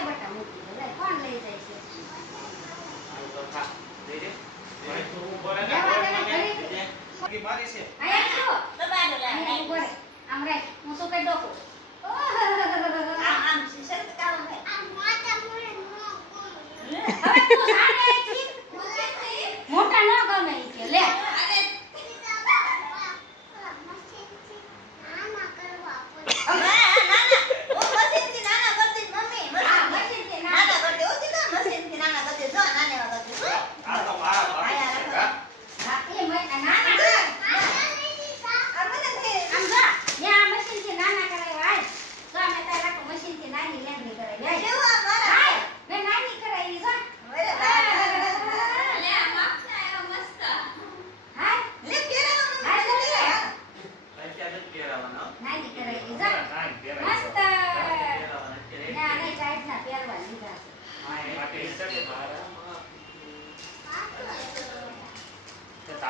લાય બટા મૂકી દે લાય કોણ લઈ જાય છે? લેવા દે ને ઘરે મારી છે આયા છો દબાડો લાય, અહીંયા લાય. ઊભો રહે. આમ રહે હું શું કહી ડોકું આમ, આમ, શરત કાઢો ભાઈ. હવે તું જાને અહીંથી. મોટા ન ગમે ઈ કે લે ના, ના, ના. હું મશીનથી નાના કરતી જ મમ્મી. હા, મશીનથી. મશીનથી નાના. નાના કરતી. હું કીધું મશીનથી નાના કરતી. જો, નાના એવા કરતી. જો. આ તો મારા બાપુ છે, કા? હા, એ મ- નાના કર. આ મને થઈ- આમ જો ન્યા આ મશીનથી નાના કરાવ્યા હાલ. જો અમે તારે રાખો મશીનથી નાની લેંગડી કરાવી હાલ. જેવું આ મારા. હાલ, મેં નાની કરાવી જો વરે લાય. હાલ, લે, પહેરાવો મને. હાલ, લે, લે. હાલ. અત્યારે જ પહેરાવાના, હો. નાની કરાવી જો નાઈ પહેરાય. મસ્ત પહેરાવાના અત્યારે. ના નહીં ટાઈટના પહેરવા લીધા છે. હા, એ માટે છે મારા. તે તારું ન જોતું હોય તો મારા જ જોતું. લે. લાય ને કે લાવ. અકેલા છે બે. લાય ને કે લાવ. દીકરા મશીનમાં નાના નાના કરાવવા લાવ. લાય. બહુ મોડા આવ્યા. ન્યા જાઓ તો ખરા બહુ ગરમી છે. વાત જાવે તો એ પહોંચ્યા તો બે- તો ખીજાણો નિકોલ આ પોપલા ટી-શર્ટ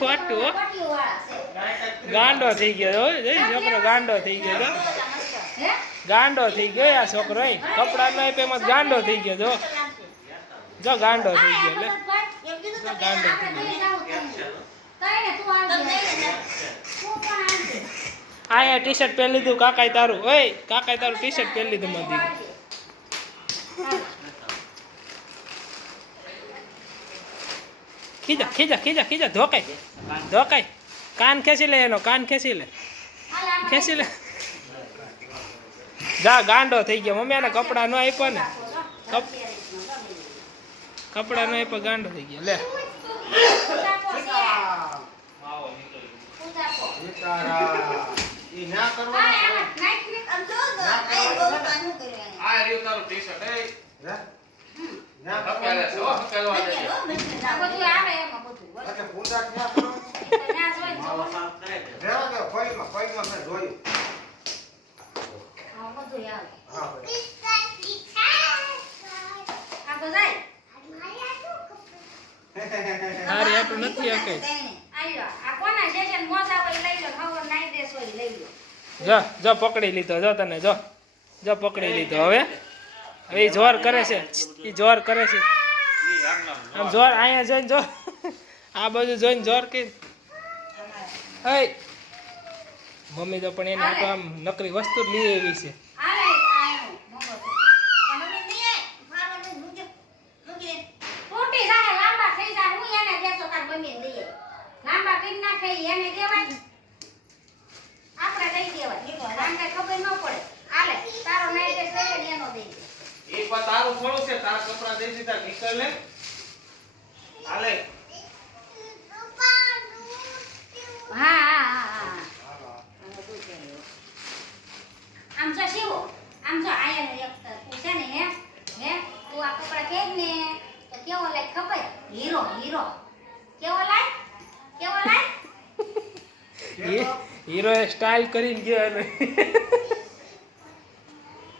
ખોટું. ગાંડો થઈ ગયો છોકરો ગાંડો થઈ ગયો ગાંડો થઈ ગયો આ છોકરો કપડા નો એમાં ગાંડો થઈ ગયો જો જો ગાંડો થઈ ગયો લે ભરતભાઈ, એમ કીધું તો ગાંડો થઈ ગયો. આયા ટી શર્ટ પહેરી લીધું કાકાએ તારું ઓય કાકાએ તારું ટી શર્ટ પહેરી લીધું મારી દીકરી હાલ. ખીજા ખીજા ખીજા ખીજા ધોકાય. ધોકાય. કાન ખેંચી લે એનો કાન ખેંચી લે. ખેંચી લે. જા ગાંડો થઈ ગયો. મમ્મી આને કપડા નો આપ્યો ને. કપ કપડા નો આપ્યો ગાંડો થઈ ગયો. લે. આ રહ્યું તારું ટી-શર્ટ, એ. જો પકડી લીધો. જો તને જો. જો પકડી લીધો હવે. હવે ઈ જોર કરે છે. એ જોર કરે છે. આમ જોર અહીંયા જોઈને જોર. આ બાજુ જોઈને જોર કે. હે મમ્મી તો પણ એને આ તો આમ નકરી વસ્તુ જ લઈ એવી છે. આપણે દઈ દેવાય. ખબર ન પડે. આલે તારો નાઈ દેશ પણ તારું થોડું છે તારા કપડા દઈ દીધા નીકળ લે હાલે. હા હા હા હા. આમ જો શિવો આમ જો આયાનો એક તું છે ને હે હે તું આ કપડા પહેર ને તો કેવો લાય ખબર? Hero hero. કેવો લાય કેવો લાય હીરો સ્ટાઇલ કરીને ગયો એને.